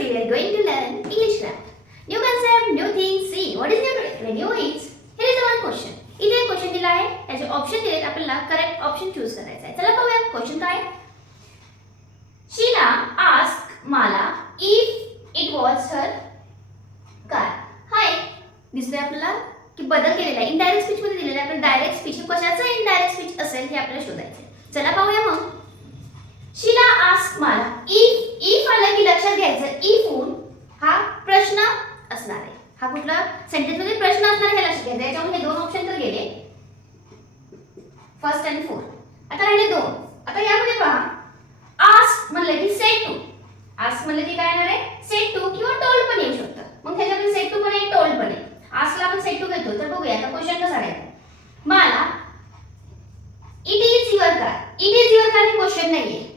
today we are going to learn English grammar. New concept, new things. See what is new today? The new is here is the one question. इथे question दिला आहे, त्याचे option दिलेत, आपल्याला correct option choose करायचा आहे. चला पाहूया क्वेश्चन काय. शीला आस्क माला if it was her car. हाय दिसतोय आपल्याला की बदल केलेला आहे. इनडायरेक्ट स्पीच मध्ये दिलेला आहे, आपण डायरेक्ट स्पीच कशाचं इनडायरेक्ट स्पीच असेल हे आपल्याला शोधायचं आहे. चला पाहूया मग. शीला आस्क माला इफ आलं की लक्षात घ्यायचं इफून हा प्रश्न असणार आहे. हा कुठला सेंटेन्स मध्ये प्रश्न असणार हे लक्षात घ्यायचं. याच्यामध्ये हे दोन ऑप्शन तर गेले, फर्स्ट आणि फोर्थ. आता राहिले दोन. आता यामध्ये पहा, आस्क म्हणलं की सेड टू. आस्क म्हणलं की काय येणार आहे, सेड टू किंवा टोल्ड पण येऊ शकतं. मग ह्याच्यामध्ये सेड टू पण आहे, टोल्ड पण आहे. आस्कला आपण सेड टू घेतो. तर बघूया आता क्वेश्चन कसा आहे. मला it is your car. It is your car हे क्वेश्चन नाहीये.